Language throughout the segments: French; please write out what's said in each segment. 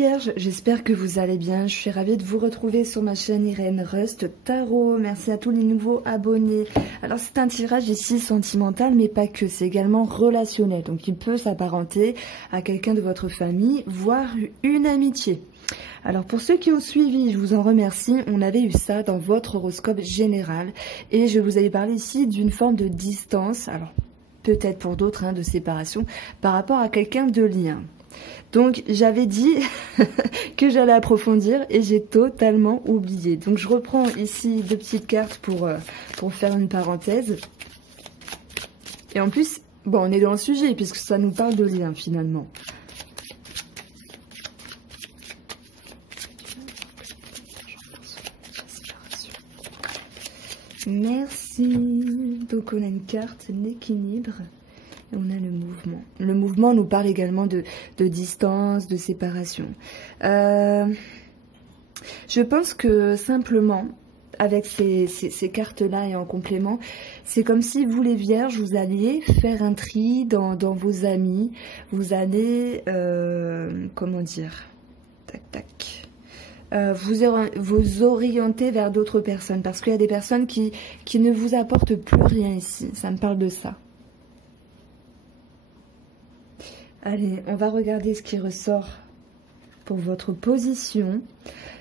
Vierges, j'espère que vous allez bien. Je suis ravie de vous retrouver sur ma chaîne Irène Rust Tarot. Merci à tous les nouveaux abonnés. Alors c'est un tirage ici sentimental, mais pas que. C'est également relationnel. Donc il peut s'apparenter à quelqu'un de votre famille, voire une amitié. Alors pour ceux qui ont suivi, je vous en remercie. On avait eu ça dans votre horoscope général. Et je vous avais parlé ici d'une forme de distance. Alors peut-être pour d'autres, de séparation, par rapport à quelqu'un de lien. Donc j'avais dit que j'allais approfondir et j'ai totalement oublié. Donc je reprends ici deux petites cartes pour faire une parenthèse. Et en plus, bon, on est dans le sujet puisque ça nous parle de lien finalement. Merci. Donc on a une carte, l'équilibre. Et on a le mouvement. Le mouvement nous parle également de distance, de séparation. Je pense que simplement, avec ces cartes-là et en complément, c'est comme si vous les Vierges, vous alliez faire un tri dans vos amis. Vous allez, comment dire, tac tac, vous orienter vers d'autres personnes. Parce qu'il y a des personnes qui ne vous apportent plus rien ici. Ça me parle de ça. Allez, on va regarder ce qui ressort pour votre position.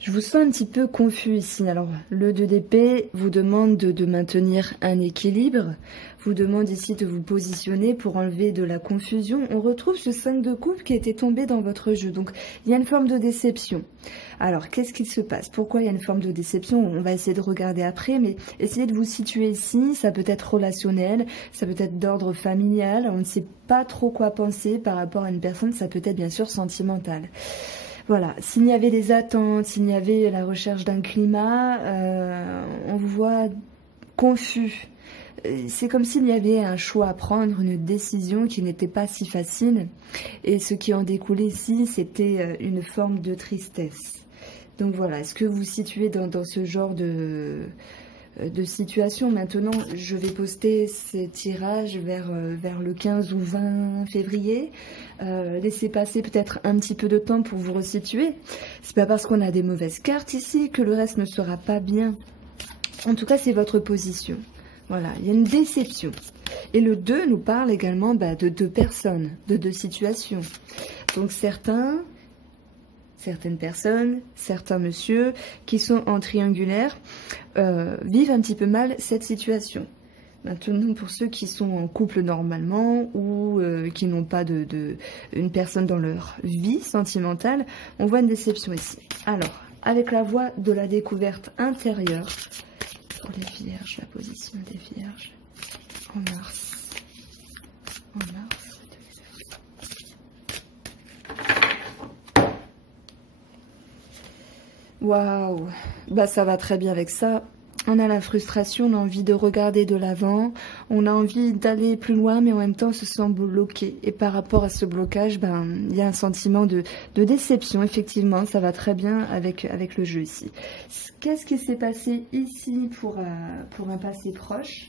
Je vous sens un petit peu confus ici. Alors, le 2 d'épée vous demande de maintenir un équilibre. Vous demande ici de vous positionner pour enlever de la confusion. On retrouve ce 5 de coupe qui était tombé dans votre jeu. Donc, il y a une forme de déception. Alors, qu'est-ce qui se passe? Pourquoi il y a une forme de déception? On va essayer de regarder après, mais essayez de vous situer ici. Ça peut être relationnel, ça peut être d'ordre familial. On ne sait pas trop quoi penser par rapport à une personne. Ça peut être bien sûr sentimental. Voilà, s'il y avait des attentes, s'il y avait la recherche d'un climat, on vous voit confus. C'est comme s'il y avait un choix à prendre, une décision qui n'était pas si facile. Et ce qui en découlait ici, c'était une forme de tristesse. Donc voilà, est-ce que vous vous situez dans ce genre de situation? Maintenant, je vais poster ces tirages vers le 15 ou 20 février. Laissez passer peut-être un petit peu de temps pour vous resituer. C'est pas parce qu'on a des mauvaises cartes ici que le reste ne sera pas bien. En tout cas, c'est votre position. Voilà, il y a une déception. Et le 2 nous parle également de deux personnes, de deux situations. Donc certaines personnes, certains monsieur qui sont en triangulaire vivent un petit peu mal cette situation. Maintenant, pour ceux qui sont en couple normalement ou qui n'ont pas une personne dans leur vie sentimentale, on voit une déception ici. Alors, avec la voie de la découverte intérieure, pour les Vierges, la position des Vierges en mars. Waouh, ça va très bien avec ça. On a la frustration, on a envie de regarder de l'avant, on a envie d'aller plus loin, mais en même temps on se sent bloqué. Et par rapport à ce blocage, il y a un sentiment de déception, effectivement, ça va très bien avec le jeu ici. Qu'est-ce qui s'est passé ici pour un passé proche?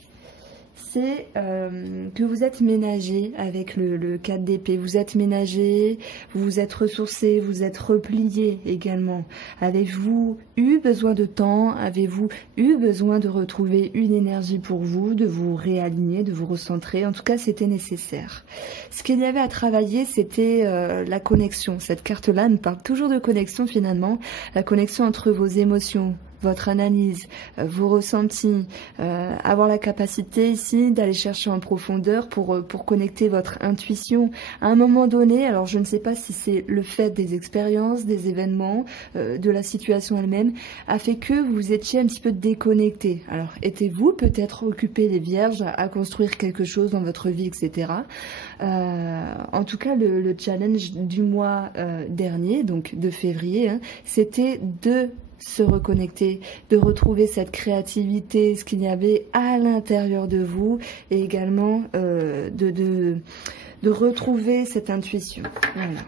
C'est que vous êtes ménagé avec le 4 d'épée. Vous êtes ménagé, vous vous êtes ressourcé, vous êtes replié également. Avez-vous eu besoin de temps? Avez-vous eu besoin de retrouver une énergie pour vous, de vous réaligner, de vous recentrer? En tout cas, c'était nécessaire. Ce qu'il y avait à travailler, c'était la connexion. Cette carte-là nous parle toujours de connexion finalement. La connexion entre vos émotions, votre analyse, vos ressentis, avoir la capacité ici d'aller chercher en profondeur pour connecter votre intuition à un moment donné. Alors je ne sais pas si c'est le fait des expériences, des événements, de la situation elle-même, a fait que vous étiez un petit peu déconnecté. Alors étiez-vous peut-être occupé les Vierges à construire quelque chose dans votre vie, etc. En tout cas, le challenge du mois dernier, donc de février, c'était de se reconnecter, de retrouver cette créativité, ce qu'il y avait à l'intérieur de vous, et également de retrouver cette intuition. Voilà.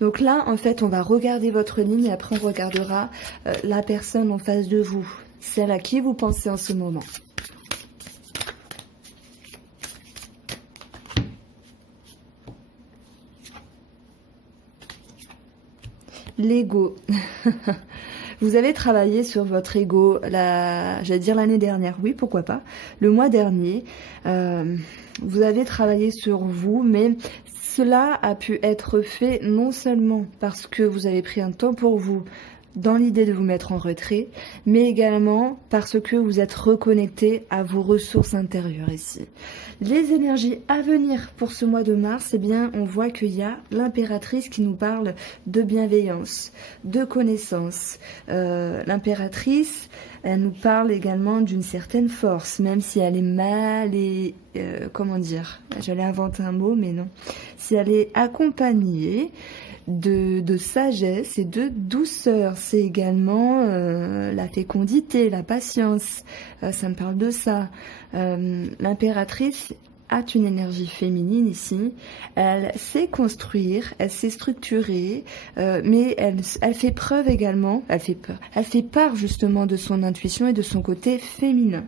Donc là, en fait, on va regarder votre ligne et après on regardera la personne en face de vous, celle à qui vous pensez en ce moment. L'ego. Vous avez travaillé sur votre ego, j'allais dire l'année dernière, oui, pourquoi pas. Le mois dernier, vous avez travaillé sur vous, mais cela a pu être fait non seulement parce que vous avez pris un temps pour vous, dans l'idée de vous mettre en retrait, mais également parce que vous êtes reconnecté à vos ressources intérieures ici. Les énergies à venir pour ce mois de mars, eh bien, on voit qu'il y a l'impératrice qui nous parle de bienveillance, de connaissance. L'impératrice, elle nous parle également d'une certaine force, même si elle est mal et... comment dire? J'allais inventer un mot, mais non. Si elle est accompagnée de sagesse et de douceur, c'est également la fécondité, la patience, ça me parle de ça. L'impératrice a une énergie féminine ici, elle sait construire, elle sait structurer, mais elle fait preuve également, elle fait part justement de son intuition et de son côté féminin.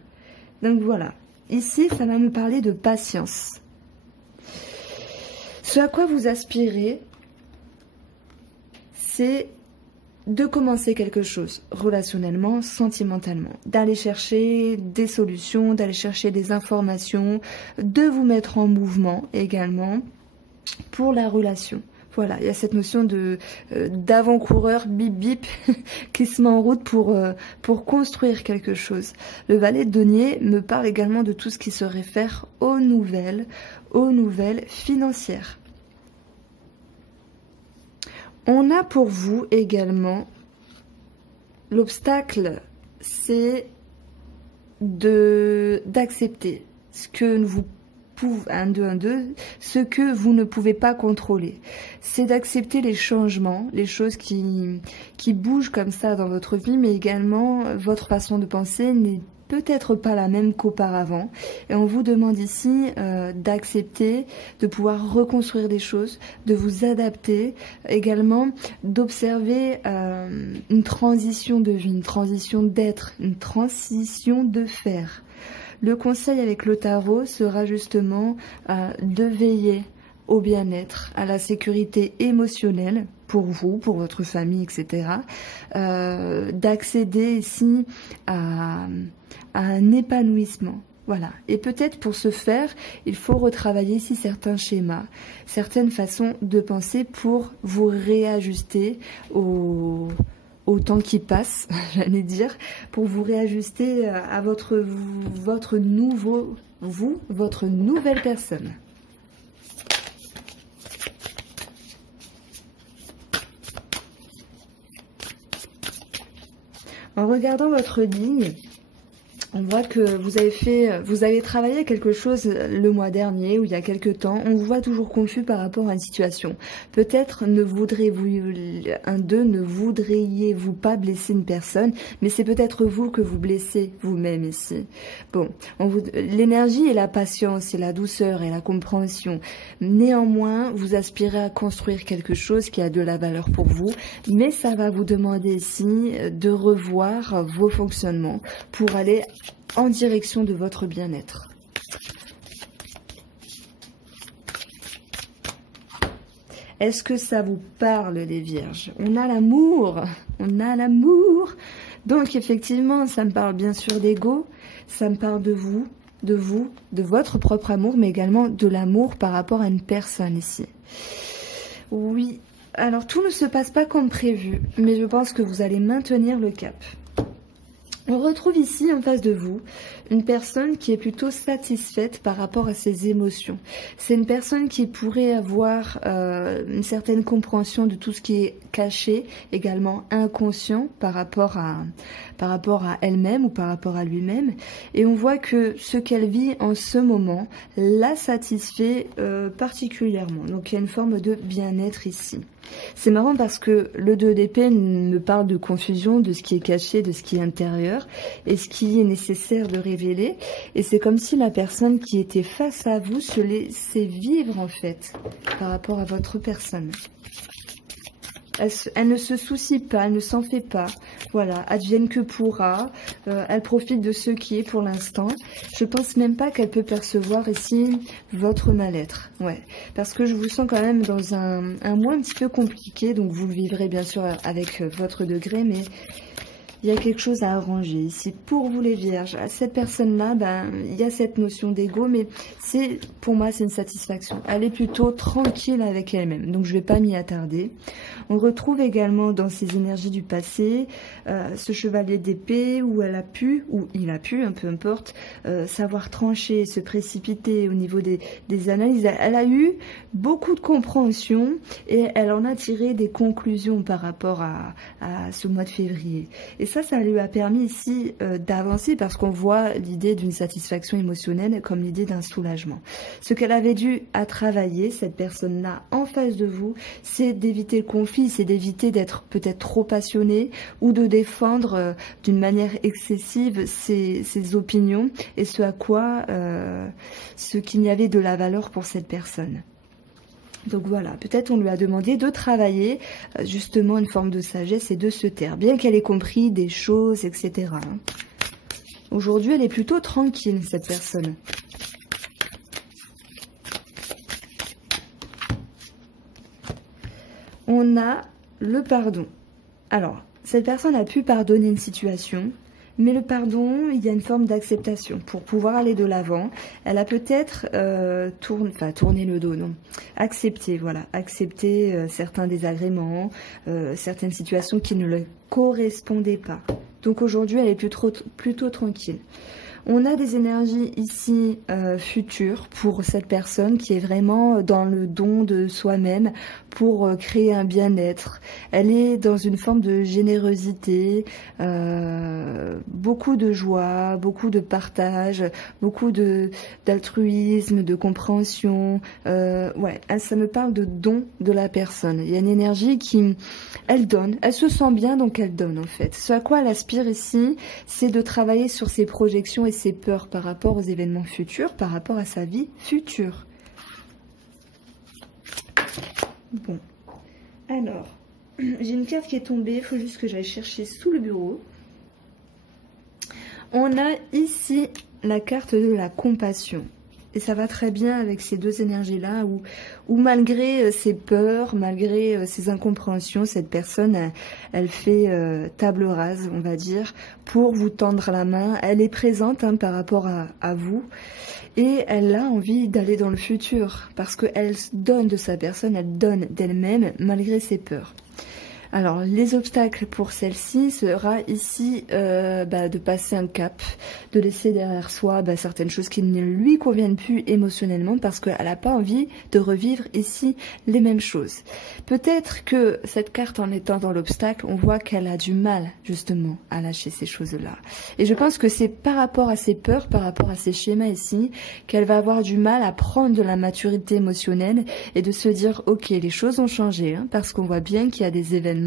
Donc voilà, ici ça va me parler de patience. Ce à quoi vous aspirez, c'est de commencer quelque chose, relationnellement, sentimentalement, d'aller chercher des solutions, d'aller chercher des informations, de vous mettre en mouvement également pour la relation. Voilà, il y a cette notion d'avant-coureur bip bip qui se met en route pour construire quelque chose. Le valet de denier me parle également de tout ce qui se réfère aux nouvelles financières. On a pour vous également l'obstacle, c'est d'accepter ce que vous pouvez, ce que vous ne pouvez pas contrôler. C'est d'accepter les changements, les choses qui bougent comme ça dans votre vie, mais également votre façon de penser n'est peut-être pas la même qu'auparavant. Et on vous demande ici d'accepter, de pouvoir reconstruire des choses, de vous adapter, également d'observer une transition de vie, une transition d'être, une transition de faire. Le conseil avec le tarot sera justement de veiller au bien-être, à la sécurité émotionnelle pour vous, pour votre famille, etc. D'accéder ici à un épanouissement. Voilà. Et peut-être pour ce faire, il faut retravailler ici certains schémas, certaines façons de penser pour vous réajuster au temps qui passe, j'allais dire, pour vous réajuster à votre nouvelle personne. En regardant votre ligne, on voit que vous avez travaillé quelque chose le mois dernier ou il y a quelque temps. On vous voit toujours confus par rapport à une situation. Peut-être ne voudriez-vous pas blesser une personne, mais c'est peut-être vous que vous blessez vous-même ici. Bon, l'énergie et la patience et la douceur et la compréhension. Néanmoins, vous aspirez à construire quelque chose qui a de la valeur pour vous, mais ça va vous demander ici de revoir vos fonctionnements pour aller en direction de votre bien-être. Est-ce que ça vous parle, les vierges? On a l'amour, Donc effectivement, ça me parle bien sûr d'ego, ça me parle de vous, de votre propre amour, mais également de l'amour par rapport à une personne ici. Oui, alors tout ne se passe pas comme prévu, mais je pense que vous allez maintenir le cap. On retrouve ici en face de vous une personne qui est plutôt satisfaite par rapport à ses émotions. C'est une personne qui pourrait avoir une certaine compréhension de tout ce qui est caché, également inconscient par rapport à elle-même ou par rapport à lui-même. Et on voit que ce qu'elle vit en ce moment la satisfait particulièrement. Donc il y a une forme de bien-être ici. C'est marrant parce que le 2 d'épée me parle de confusion, de ce qui est caché, de ce qui est intérieur et ce qui est nécessaire de révéler. Et c'est comme si la personne qui était face à vous se laissait vivre en fait par rapport à votre personne. Elle ne se soucie pas, elle ne s'en fait pas. Voilà, advienne que pourra. Elle profite de ce qui est pour l'instant. Je pense même pas qu'elle peut percevoir ici votre mal-être. Ouais, parce que je vous sens quand même dans un mois un petit peu compliqué. Donc vous le vivrez bien sûr avec votre degré, mais il y a quelque chose à arranger ici pour vous les vierges. Cette personne-là, ben, il y a cette notion d'ego, mais pour moi, c'est une satisfaction. Elle est plutôt tranquille avec elle-même, donc je ne vais pas m'y attarder. On retrouve également dans ces énergies du passé ce chevalier d'épée où elle a pu, ou il a pu, peu importe, savoir trancher, se précipiter au niveau des analyses. Elle a eu beaucoup de compréhension et elle en a tiré des conclusions par rapport à ce mois de février. Et ça lui a permis ici d'avancer parce qu'on voit l'idée d'une satisfaction émotionnelle comme l'idée d'un soulagement. Ce qu'elle avait dû à travailler, cette personne-là en face de vous, c'est d'éviter le conflit, c'est d'éviter d'être peut-être trop passionné ou de défendre d'une manière excessive ses opinions et ce qu'il n'y avait de la valeur pour cette personne. Donc voilà, peut-être on lui a demandé de travailler justement une forme de sagesse et de se taire, bien qu'elle ait compris des choses, etc. Aujourd'hui, elle est plutôt tranquille, cette personne. On a le pardon. Alors, cette personne a pu pardonner une situation, mais le pardon, il y a une forme d'acceptation. Pour pouvoir aller de l'avant, elle a peut-être tourné le dos, non. Accepter certains désagréments, certaines situations qui ne lui correspondaient pas. Donc aujourd'hui, elle est plutôt tranquille. On a des énergies ici futures pour cette personne qui est vraiment dans le don de soi-même pour créer un bien-être. Elle est dans une forme de générosité, beaucoup de joie, beaucoup de partage, beaucoup d'altruisme, de compréhension. Ouais, ça me parle de don de la personne. Il y a une énergie elle donne, elle se sent bien donc elle donne en fait. Ce à quoi elle aspire ici, c'est de travailler sur ses projections et ses peurs par rapport aux événements futurs, par rapport à sa vie future. Bon, alors, j'ai une carte qui est tombée, il faut juste que j'aille chercher sous le bureau. On a ici la carte de la compassion. Et ça va très bien avec ces deux énergies-là où malgré ses peurs, malgré ses incompréhensions, cette personne, elle fait table rase, on va dire, pour vous tendre la main. Elle est présente par rapport à vous et elle a envie d'aller dans le futur parce qu'elle donne de sa personne, elle donne d'elle-même malgré ses peurs. Alors, les obstacles pour celle-ci sera ici de passer un cap, de laisser derrière soi certaines choses qui ne lui conviennent plus émotionnellement parce qu'elle n'a pas envie de revivre ici les mêmes choses. Peut-être que cette carte, en étant dans l'obstacle, on voit qu'elle a du mal justement à lâcher ces choses-là. Et je pense que c'est par rapport à ses peurs, par rapport à ses schémas ici, qu'elle va avoir du mal à prendre de la maturité émotionnelle et de se dire « Ok, les choses ont changé parce qu'on voit bien qu'il y a des événements.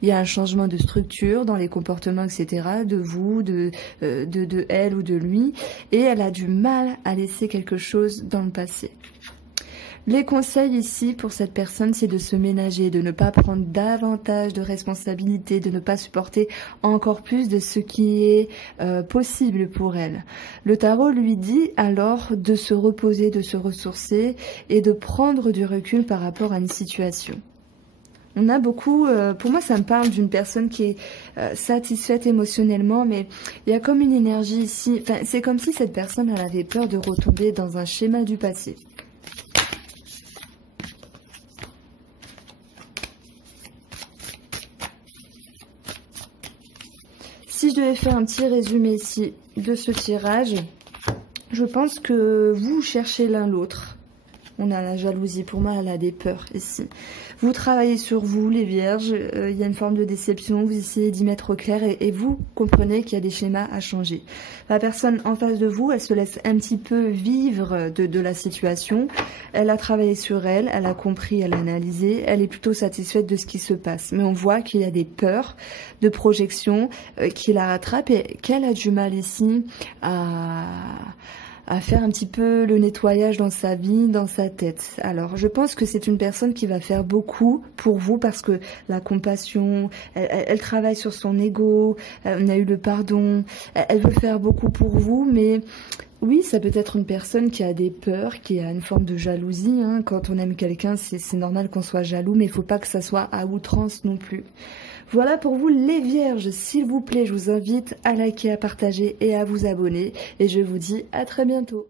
Il y a un changement de structure dans les comportements, etc., de vous, de elle ou de lui, et elle a du mal à laisser quelque chose dans le passé. Les conseils ici pour cette personne, c'est de se ménager, de ne pas prendre davantage de responsabilités, de ne pas supporter encore plus de ce qui est possible pour elle. Le tarot lui dit alors de se reposer, de se ressourcer et de prendre du recul par rapport à une situation. On a beaucoup, pour moi ça me parle d'une personne qui est satisfaite émotionnellement, mais il y a comme une énergie ici, c'est comme si cette personne elle avait peur de retomber dans un schéma du passé. Si je devais faire un petit résumé ici de ce tirage, je pense que vous cherchez l'un l'autre. On a la jalousie, pour moi elle a des peurs ici. Vous travaillez sur vous, les vierges, il y a une forme de déception, vous essayez d'y mettre au clair et vous comprenez qu'il y a des schémas à changer. La personne en face de vous, elle se laisse un petit peu vivre de la situation, elle a travaillé sur elle, elle a compris, elle a analysé, elle est plutôt satisfaite de ce qui se passe. Mais on voit qu'il y a des peurs de projection qui la rattrapent et qu'elle a du mal ici à à faire un petit peu le nettoyage dans sa vie, dans sa tête. Alors, je pense que c'est une personne qui va faire beaucoup pour vous parce que la compassion, elle travaille sur son ego, on a eu le pardon, elle veut faire beaucoup pour vous, mais oui, ça peut être une personne qui a des peurs, qui a une forme de jalousie, hein. Quand on aime quelqu'un, c'est normal qu'on soit jaloux, mais il faut pas que ça soit à outrance non plus. Voilà pour vous les vierges, s'il vous plaît, je vous invite à liker, à partager et à vous abonner. Et je vous dis à très bientôt.